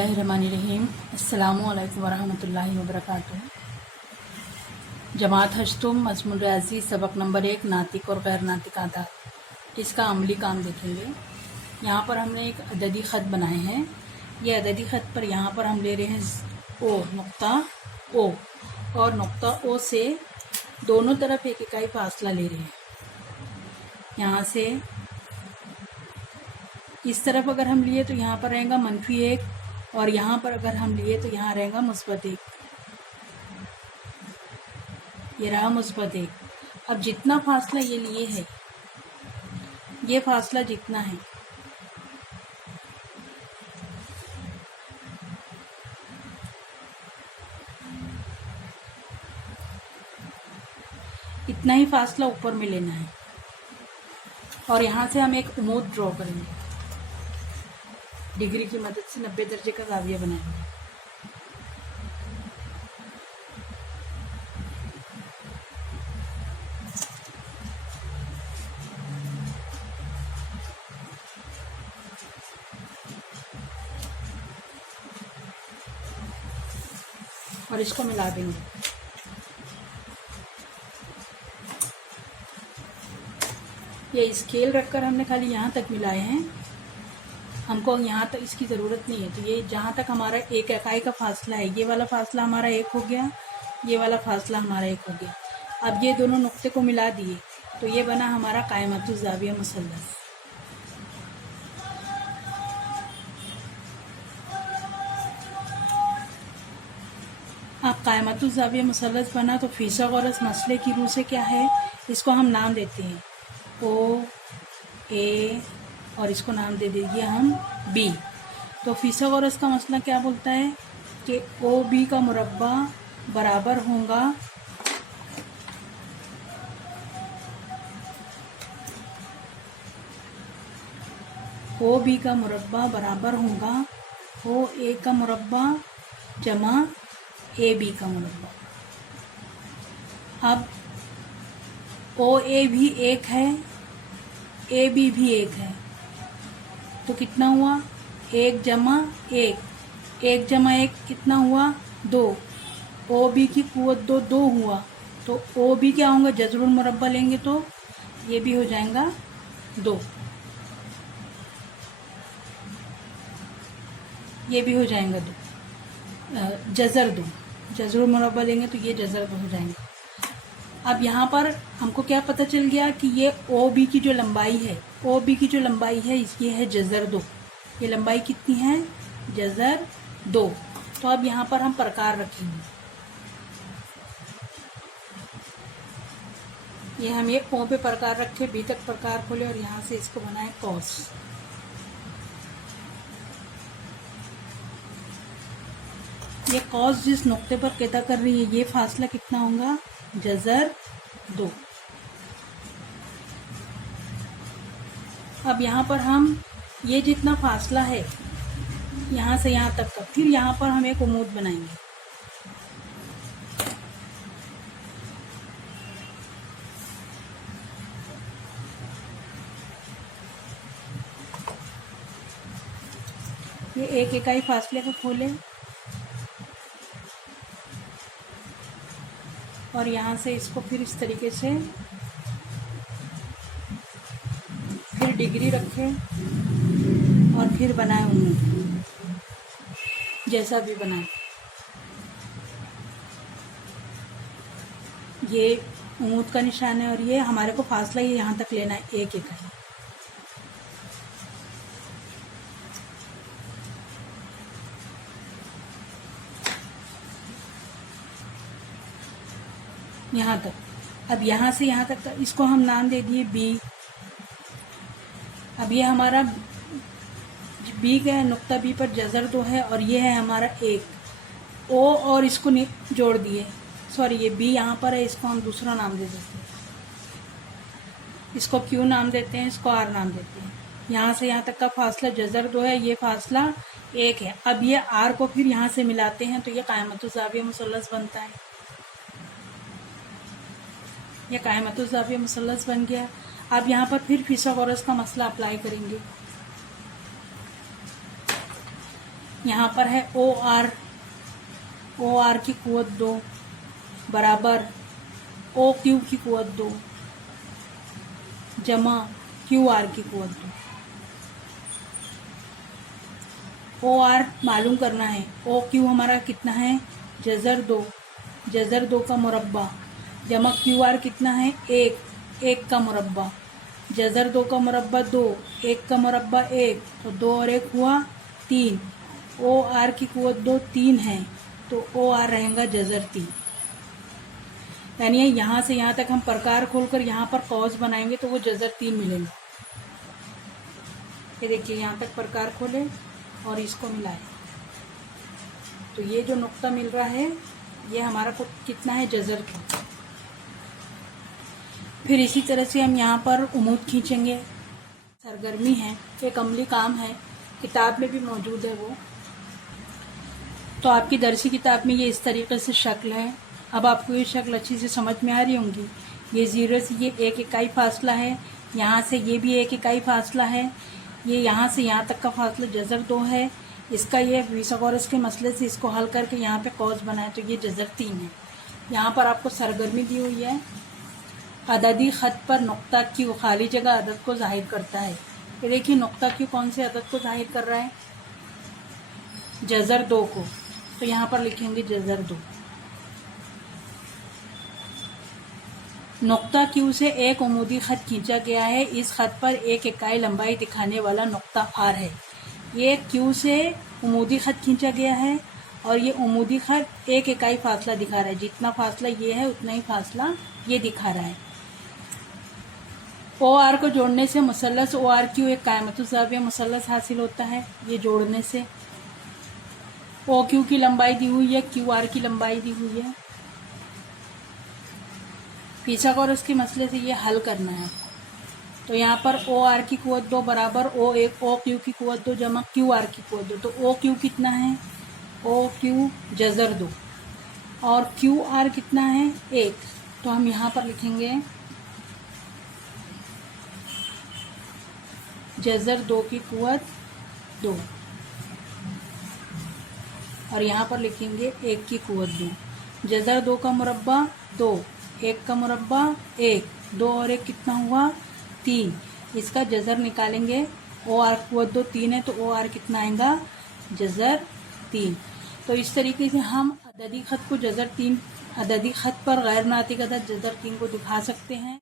बिस्मिल्लाहिर्रहमानिर्रहीम। अस्सलामुअलैकुम वरहमतुल्लाहि वबरकातुहू। जमात हश्तुम मज़मून रियाज़ी सबक नंबर 1 नातिक और गैर नातिक आदात। इसका अमली काम देखेंगे। यहाँ पर हमने एक अददी ख़त बनाए हैं। ये अददी ख़त पर यहाँ पर हम ले रहे हैं ओ, नुक्ता ओ, और नुक्ता ओ से दोनों तरफ एक इकाई फासला ले रहे हैं। यहाँ से इस तरफ अगर हम लिए तो यहाँ पर रहेगा -1, और यहाँ पर अगर हम लिए तो यहाँ रहेगा -1। ये रहा -1। अब जितना फासला ये लिए है, ये फासला जितना है, इतना ही फासला ऊपर में लेना है। और यहाँ से हम एक उमूद ड्रॉ करेंगे। डिग्री की मदद से 90 दर्जे का ज़ाविया बनाएंगे। और इसको मिला देंगे। ये स्केल रखकर हमने खाली यहाँ तक मिलाए हैं। हमको यहाँ तक इसकी ज़रूरत नहीं है। तो ये जहाँ तक हमारा एक इकाई का फासला है, ये वाला फासला हमारा 1 हो गया, ये वाला फासला हमारा 1 हो गया। अब ये दोनों नुक्ते को मिला दिए तो ये बना हमारा कायमतुल ज़ाविया मुसल्लस। अब कायमतुल ज़ाविया मुसल्लस बना तो फ़ीसागोरस मसले की रूह से क्या है, इसको हम नाम देते हैं ओ, ए, और इसको नाम दे दीजिए हम बी। तो फ़ीसागोरस का मसला क्या बोलता है कि ओ बी का मुरब्बा बराबर होगा ओ बी का मुरब्बा बराबर होगा ओ ए का मुरब्बा जमा ए बी का मुरब्बा। अब ओ ए भी 1 है, ए बी भी 1 है, तो कितना हुआ 1 जमा 1, 1 जमा 1 कितना हुआ 2। ओ बी की कुव्वत 2 हुआ, तो ओ बी क्या होगा, जज़रुल मुरब्बा लेंगे तो ये भी हो जाएगा 2, ये भी हो जाएगा 2, जज़र 2, जज़रुल मुरब्बा लेंगे तो ये जज़र 2 हो जाएंगे। अब यहाँ पर हमको क्या पता चल गया कि ये ओ बी की जो लंबाई है, ओ बी की जो लंबाई है ये है जज़र 2। ये लंबाई कितनी है, जज़र 2। तो अब यहाँ पर हम प्रकार रखेंगे। ये हम ये ओ पे प्रकार रखे, बी तक प्रकार खोले और यहाँ से इसको बनाए कॉस। ये कॉस जिस नुक्ते पर कैदा कर रही है, ये फासला कितना होगा, जज़र 2। अब यहाँ पर हम ये जितना फासला है यहाँ से यहाँ तक का, फिर यहाँ पर हम एक उमूद बनाएंगे। ये एक इकाई फासले को खोलें और यहाँ से इसको फिर इस तरीके से फिर डिग्री रखें और फिर बनाए उम्मीद, जैसा भी बनाए। ये उम्मीद का निशान है और ये हमारे को फासला ये यहाँ तक लेना है, एक इकाई। यहाँ तक। अब यहाँ से यहाँ तक इसको हम नाम दे दिए बी। अब ये हमारा बी का है, नुक्ता बी पर जज़र 2 है और ये है हमारा 1 ओ, और इसको जोड़ दिए। सॉरी, ये बी यहाँ पर है, इसको हम दूसरा नाम दे देते हैं। इसको क्यू नाम देते हैं, इसको आर नाम देते हैं। यहाँ से यहाँ तक का फासला जज़र 2 है, ये फासला 1 है। अब ये आर को फिर यहाँ से मिलाते हैं तो ये कायमतुल ज़ाविया मुसल्लस बनता है। ये कायमतुल ज़ाविया मुसल्लस बन गया। अब यहाँ पर फिर फ़ीसागोरस का मसला अप्लाई करेंगे। यहाँ पर है ओ आर की कुवत 2 बराबर ओ क्यू की कुवत 2 जमा क्यू आर की कुवत 2। ओ आर मालूम करना है। ओ क्यू हमारा कितना है, जज़र 2, जज़र 2 का मुरब्बा, जमा क्यू आर कितना है, 1 का मुरब्बा, जज़र 2 का मुरब्बा 2, 1 का मुरब्बा 1, तो 2 और 1 हुआ 3। ओ आर की कुवत 2 3 है, तो ओ आर रहेगा जज़र 3। यानी यहाँ से यहाँ तक हम प्रकार खोलकर यहाँ पर कॉस बनाएंगे तो वो जज़र 3 मिलेगा। ये देखिए यहाँ तक प्रकार खोले और इसको मिलाए, तो ये जो नुक्ता मिल रहा है ये हमारा को कितना है, जज़र 3। फिर इसी तरह से हम यहाँ पर उमूद खींचेंगे। सरगर्मी है, एक अमली काम है, किताब में भी मौजूद है वो। तो आपकी दरसी किताब में ये इस तरीके से शक्ल है। अब आपको ये शक्ल अच्छी से समझ में आ रही होंगी। ये 0 से ये 1 इकाई फासला है, यहाँ से ये भी 1 इकाई फासला है, ये यहाँ से यहाँ तक का फासला जज़र 2 है। इसका ये फिथागोरस के मसले से इसको हल करके यहाँ पे कॉस बनाए तो ये जज़र 3 है। यहाँ पर आपको सरगर्मी दी हुई है। अददी ख़त पर नुक्ता क्यू खाली जगह अदद को ज़ाहिर करता है। ये देखिए नुक्ता क्यू कौन से अदद को ज़ाहिर कर रहा है, जज़र 2 को, तो यहाँ पर लिखेंगे जज़र 2। नुक्ता क्यू से एक उमूदी ख़त खींचा गया है। इस ख़त पर 1 इकाई लंबाई दिखाने वाला नुक्ता आर है। ये क्यू से उमूदी ख़त खींचा गया है और ये उमूदी ख़त 1 इकाई फासला दिखा रहा है। जितना फासला ये है उतना ही फासला ये दिखा रहा है। ओ आर को जोड़ने से मुसल्लस ओ आर क्यू एक कायमतुज़्ज़ाविया मुसल्लस हासिल होता है। ये जोड़ने से ओ क्यू की लंबाई दी हुई है, क्यू आर की लंबाई दी हुई है। फिथागोरस के मसले से ये हल करना है। तो यहाँ पर ओ आर की कुवत 2 बराबर ओ क्यू की कुवत 2 जमा क्यू आर की कुवत 2। तो ओ क्यू कितना है, ओ क्यू जज़र 2 और क्यू आर कितना है, 1। तो हम यहाँ पर लिखेंगे जज़र 2 की कुवत 2 और यहाँ पर लिखेंगे 1 की कुवत 2। जज़र 2 का मुरब्बा 2, 1 का मुरब्बा 1, 2 और 1 कितना हुआ, 3। इसका जज़र निकालेंगे, ओ आर कुवत 2 3 है, तो ओ आर कितना आएगा, जज़र 3। तो इस तरीके से हम अददी ख़त को जज़र 3, अददी ख़त पर गैर नातिक अदद जज़र 3 को दिखा सकते हैं।